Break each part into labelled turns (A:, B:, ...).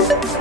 A: thank you.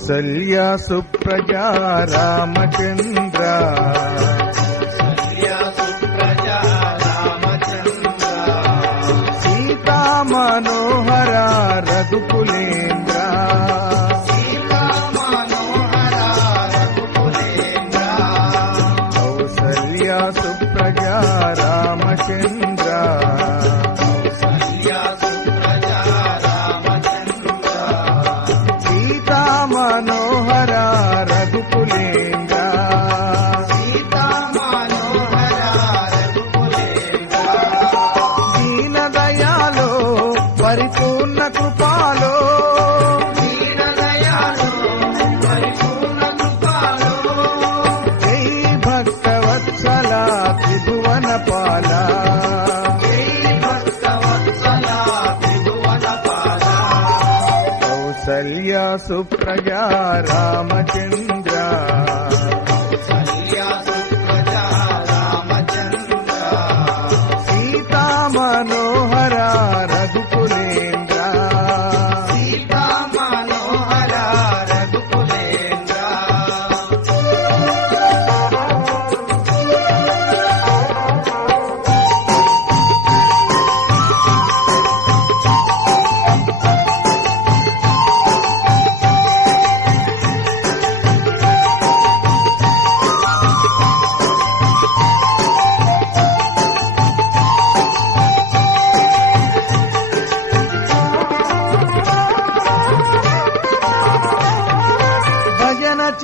A: Kaushalya Supraja Ramachandra. Sita మనోహర రఘుకులేంద్ర కౌసల్య సుప్రజా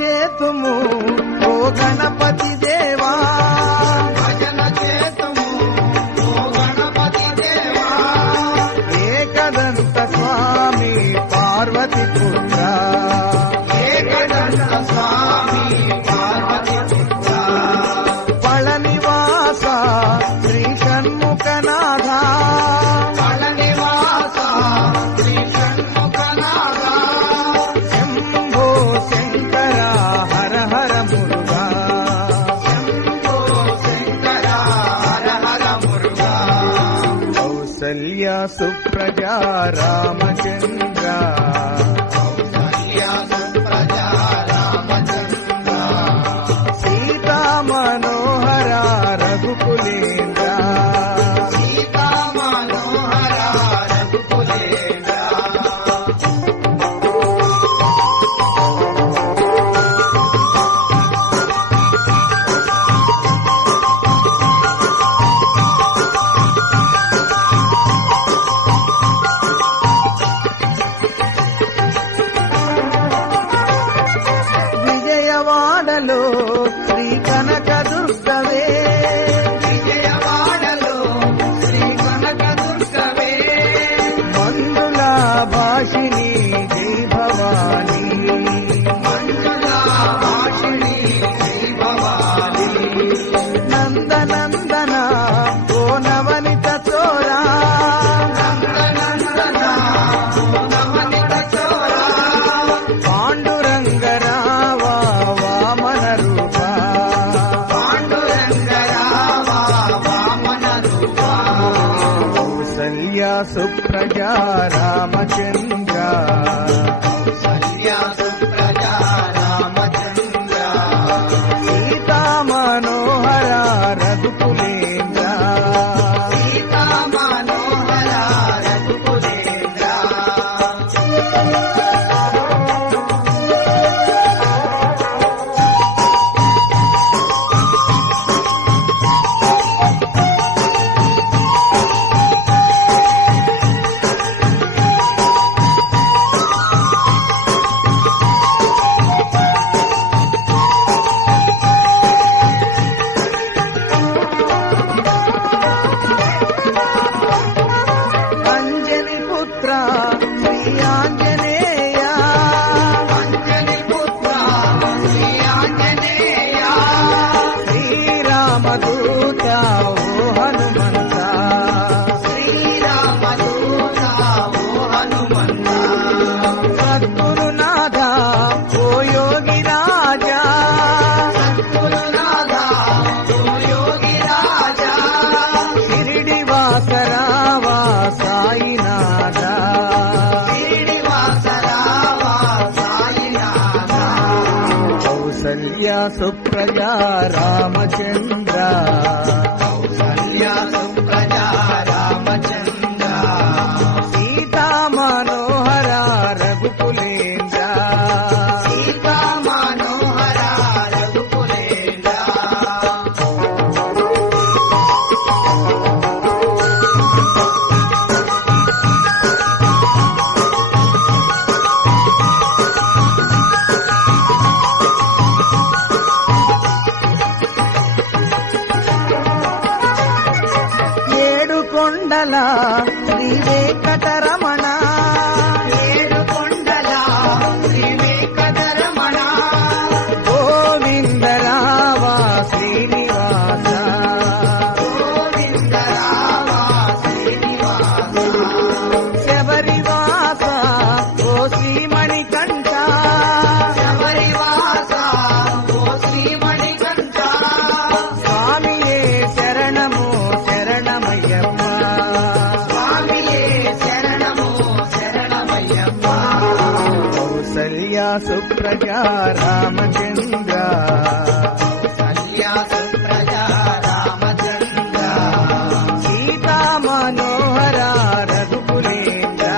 A: చేతుము. ఓ గణపతి దేవా. భజన చేతుము ఓ గణపతి దేవా ఏకదంత స్వామి పార్వతి పుత్ర. Supraja Ramchandra. Thank you. beyond you. Kaushalya Supraja Ramachandra. Supraja Ramachandra
B: కళ్యా Supraja Ramachandra
A: Sita మనోహర రఘుకులేంద్ర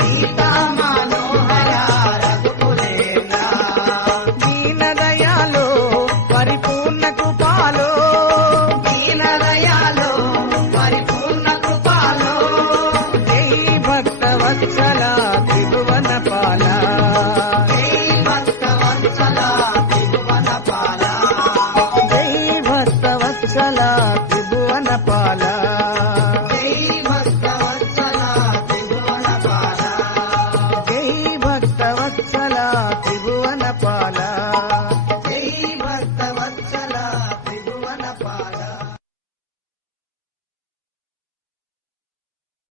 B: సీతా మనోహర రఘుకులేంద్ర
A: దీనదయాలో పరిపూర్ణ కృపాలో
B: దీనదయాలో పరిపూర్ణ కృపాలో
A: జై భక్త